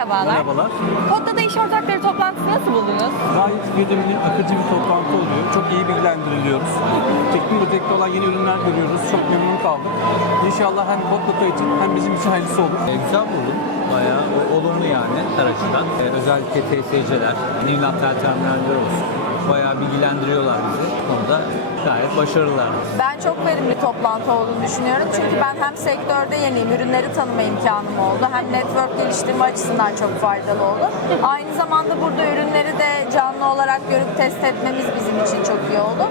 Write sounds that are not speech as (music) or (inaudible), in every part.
Merhabalar. Merhabalar. Kodda İş Ortakları toplantısı nasıl buldunuz? Gayet verimli, akıcı bir toplantı oluyor. Çok iyi bilgilendiriliyoruz. Teknik özellikle olan yeni ürünler görüyoruz. Çok memnun kaldık. İnşallah hem Kodlaka için hem bizim için hayırlısı olur. E, güzel buldum. Bayağı olumlu yani her açıdan. E, özellikle TSC'ler, New Lateral terminaller olsun. Bayağı bilgilendiriyorlar bizi. Bu konuda gayet başarılılar. Ben çok verimli toplantı olduğunu düşünüyorum. Çünkü ben hem sektörde yeniyim, ürünleri tanıma imkanım oldu. Hem network geliştirme açısından çok faydalı oldu. Aynı zamanda burada ürünleri de canlı olarak görüp test etmemiz bizim için çok iyi oldu.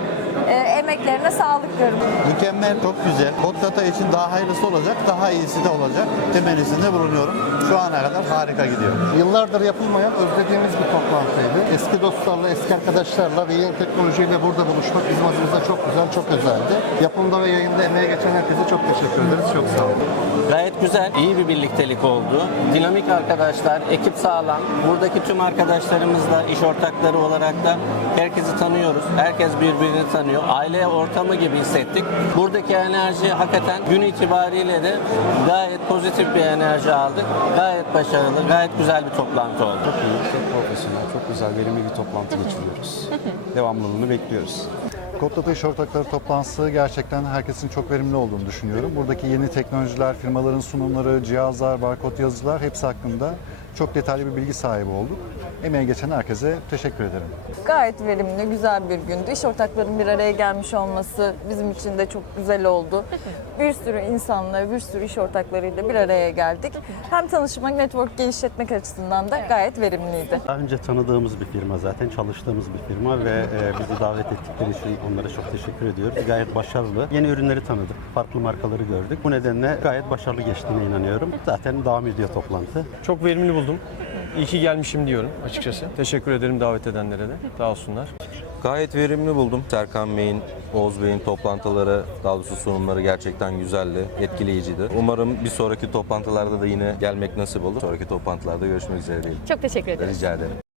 Ee, emeklerine sağlık diyorum. Mükemmel, çok güzel. Kod data için daha hayırlısı olacak, daha iyisi de olacak. Temennisinde bulunuyorum. Şu ana kadar harika gidiyor. Yıllardır yapılmayan özlediğimiz bir toplantıydı. Eski dostlarla, eski arkadaşlarla ve yeni teknolojiyle burada buluşmak bizim adımıza çok güzel, çok özeldi. Yapımda ve yayında emeğe geçen herkese çok teşekkür ederiz. Çok sağ olun. Gayet güzel, iyi bir birliktelik oldu. Dinamik arkadaşlar, ekip sağlam. Buradaki tüm arkadaşlarımızla, iş ortakları olarak da herkesi tanıyoruz. Herkes birbirini tanıyor. Aile ortamı gibi hissettik. Buradaki enerji hakikaten gün itibariyle de gayet pozitif bir enerji aldık. Gayet başarılı, gayet güzel bir toplantı oldu. Çok iyi, çok profesyonel, çok güzel, verimli bir toplantı geçiriyoruz. (laughs) Devamlılığını bekliyoruz. Kodlata İş Ortakları toplantısı gerçekten herkesin çok verimli olduğunu düşünüyorum. Buradaki yeni teknolojiler, firmaların sunumları, cihazlar, barkod yazıcılar hepsi hakkında çok detaylı bir bilgi sahibi olduk. Emeğe geçen herkese teşekkür ederim. Gayet verimli, güzel bir gündü. İş ortaklarının bir araya gelmiş olması bizim için de çok güzel oldu. Bir sürü insanla, bir sürü iş ortaklarıyla bir araya geldik. Hem tanışmak, network geliştirmek açısından da gayet verimliydi. Daha önce tanıdığımız bir firma zaten, çalıştığımız bir firma ve e, bizi davet ettikleri için onlara çok teşekkür ediyoruz. Gayet başarılı. Yeni ürünleri tanıdık, farklı markaları gördük. Bu nedenle gayet başarılı geçtiğine inanıyorum. Zaten devam ediyor toplantı. Çok verimli buldum. İyi ki gelmişim diyorum açıkçası. Teşekkür ederim davet edenlere de. Sağ olsunlar. Gayet verimli buldum. Serkan Bey'in, Oğuz Bey'in toplantıları, daha doğrusu sunumları gerçekten güzeldi, etkileyiciydi. Umarım bir sonraki toplantılarda da yine gelmek nasip olur. Sonraki toplantılarda görüşmek üzere diyelim. Çok teşekkür ederim. Rica ederim.